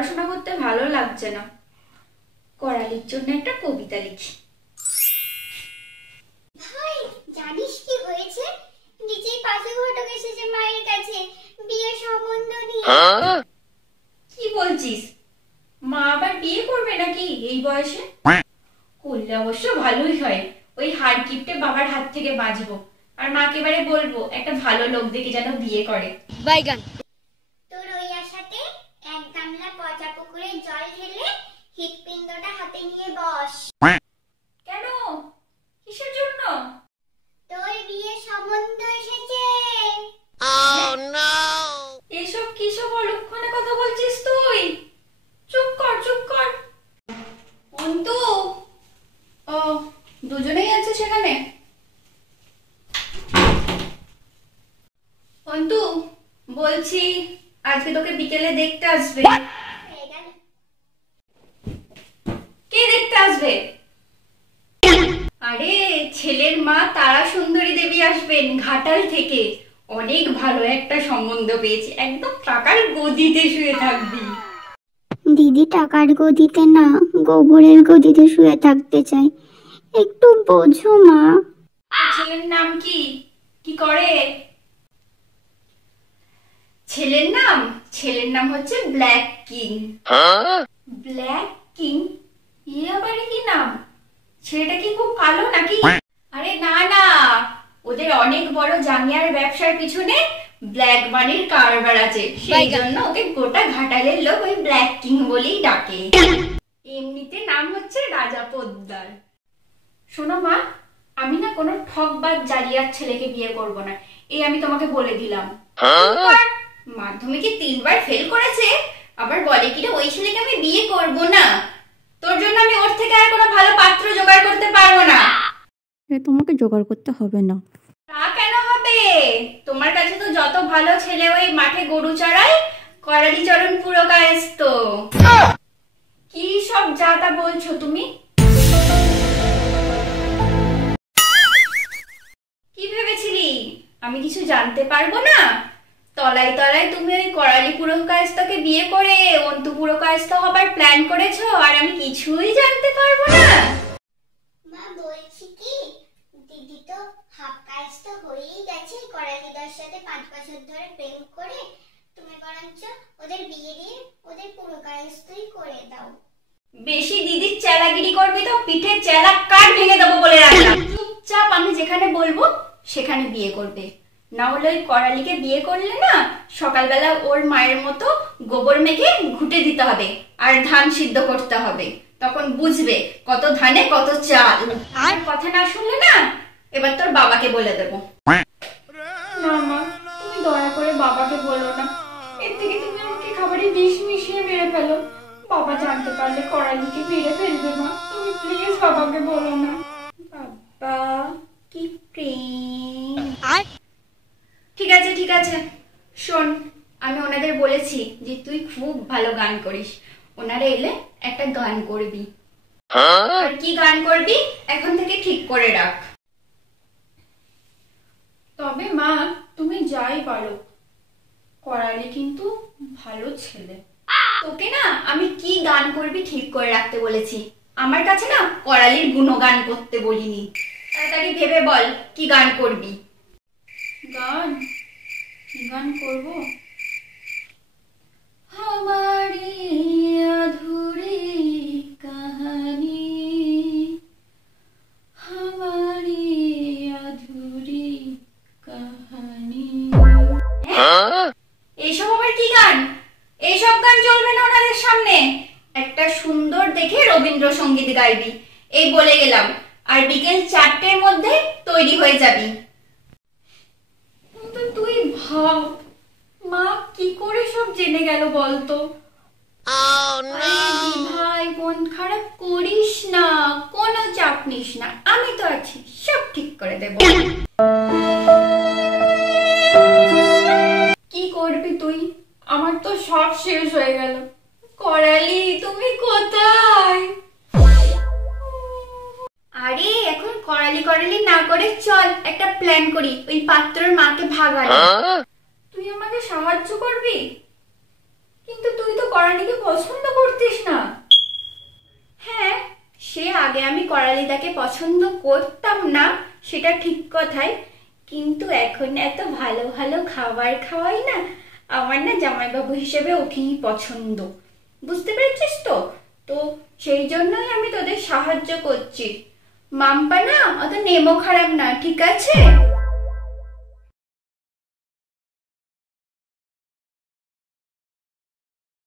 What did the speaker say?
পড়াশোনা করতে ভালো লাগছে না, করালির জন্য একটা কবিতা লিখি। ভাই জানিস কি হয়েছে? নিচেই পাশে ঘটক এসেছে মায়ের কাছে বিয়ের সম্বন্ধ নিয়ে। কি বলছিস? মা আবার বিয়ে করবে নাকি এই বয়সে? করলে অবশ্য ভালোই হয়, ওই হার কিপটে বাবার হাত থেকে বাঁচবো, আর মাকে এবারে বলবো একটা ভালো লোক দেখে যেন বিয়ে করে। বাইগান। তোর ওই আশাতে এক গামলা পচা পুকুরের জল ঢেলে হৃৎপিণ্ডটা হাতে নিয়ে বস। কেন? কিসের জন্য? তোর বিয়ের সম্বন্ধ এসেছে। এসব কিসব অলক্ষণে কথা বলছিস তুই? চুপ কর, চুপ কর। অন্তু, ও দুজনেই আছে সেখানে? অন্তু, বলছি আজকে তোকে বিকেলে দেখতে আসবে। কে দেখতে আসবে? আরে ছেলের মা তারা সুন্দরী দেবী আসবেন ঘাটাল থেকে। অনেক ভালো একটা সম্বন্ধ পেয়েছি, একদম টাকার গদিতে শুয়ে থাকবি। দিদি টাকার গদিতে না, গোবরের গদিতে শুয়ে থাকতে চাই, একটু বোঝো মা। ছেলের নাম কি? কি করে? ছেলের নাম হচ্ছে ব্ল্যাক কিং। Black king? এ আবার কি নাম? ছেলেটা কি খুব কালো নাকি? আরে না না, ওদের অনেক বড় জাঙ্গিয়ার ব্যবসার পিছনে ব্ল্যাক মানির কারবার আছে, সেই জন্য ওকে গোটা ঘাটালের লোক ওই ব্ল্যাক কিং বলেই ডাকে। এমনিতে নাম হচ্ছে রাজা পোদ্দার। শোনো মা, আমি না কোনো ঠকবাজ জালিয়াত ছেলেকে বিয়ে করব না, এই আমি তোমাকে বলে দিলাম। মাধ্যমিকে 3 বার ফেল করেছে, আবার বলে কিনা ওই ছেলেকে আমি বিয়ে করব না। তোর জন্য আমি ওর থেকে আর কোনো ভালো পাত্র জোগাড় করতে পারবো না। তোমাকে জোগাড় করতে হবে না। তা কেন হবে? তোমার কাছে তো যত ভালো ছেলে ওই মাঠে গরু চড়ায়, করালি চরণ পুরকায়স্ত। কি সব যা তা বলছো তুমি? কি ভেবেছিলি আমি কিছু জানতে পারবো না? তলায় তলায় তুমি ওই করালি পুরকায়স্তকে বিয়ে করে অন্তু পুরকায়স্ত হবার প্ল্যান করেছো, আর আমি কিছুই জানতে পারবো না? মা বলছি কি, দিদি তো হাফ কায়স্ত হয়েই গেছে করালিদার সাথে 5 বছর ধরে প্রেম করে। তুমি বরঞ্চ ওদের বিয়ে দিয়ে ওদের পুরো কায়স্তই করে দাও। বেশি দিদির চেলাগিরি করবি তো পিঠে চেলা কাট ভেঙে দেবো বলে রাখলাম। চুপচাপ আমি যেখানে বলবো সেখানে বিয়ে করবে, না হলে ওই করালিকে বিয়ে করলে না সকালবেলা ওর মায়ের মতো গোবর মেখে ঘুটে দিতে হবে আর ধান সিদ্ধ করতে হবে, তখন বুঝবে কত ধানে কত চাল। আর কথা না শুনলে না এবার তোর বাবাকে বলে দেবো। না মা, তুমি দয়া করে বাবাকে বলো না, এর থেকে তুমি আমাকে খাবারে বিষ মিশিয়ে মেরে ফেলো। বাবা জানতে পারলে করালিকে মেরে ফেলবে। মা তুমি প্লিজ বাবাকে বলো না। বাবা কি প্রেম। ঠিক আছে ঠিক আছে, শোন আমি ওনাদের বলেছি যে তুই খুব ভালো গান করিস, ওনারা এলে একটা গান করবি। আর কি গান করবি এখন থেকে ঠিক করে রাখ। তবে মা তুমি যাই বলো, করালি কিন্তু ভালো ছেলে। তোকে না আমি কি গান করবি ঠিক করে রাখতে বলেছি, আমার কাছে না করালির গুণগান করতে বলিনি। তাড়াতাড়ি ভেবে বল কি গান করবি। গান? কি গান করব? हमारी अधूरी कहानी, हमारी अधूरी कहानी। এইসব আবার কি গান? এইসব গান চলবে না ওনাদের সামনে। একটা সুন্দর দেখে রবীন্দ্রসঙ্গীত গাইবি, এই বলে গেলাম। আর বিকেল 4টের মধ্যে তৈরি হয়ে যাবি। কিন্তু তুই ভাব মা কি করে সব জেনে গেল বলতো? ভাই মন খারাপ করিস না, কোনো চাপ নিস না, আমি তো আছি, সব ঠিক করে দেব। কি করবি তুই? আমার তো সব শেষ হয়ে গেল। করালি তুমি কোথায়? আরে এখন করালি করালি না করে চল একটা প্ল্যান করি ওই পাত্রর মাকে ভাগানো। তুই আমাকে সাহায্য করবি? কিন্তু তুই তো করালিকে পছন্দ করতিস না? হ্যাঁ, সে আগে আমি করালিদাকে পছন্দ করতাম না, সেটা ঠিক কথাই, কিন্তু এখন এত ভালো ভালো খাবার খাওয়াই না, আমার না জামাইবাবু হিসেবে ওকেই পছন্দ। বুঝতে পেরেছিস তো? তো সেই জন্যই আমি তোদের সাহায্য করছি। মাম্পা না অত নেমো খারাপ না, ঠিক আছে?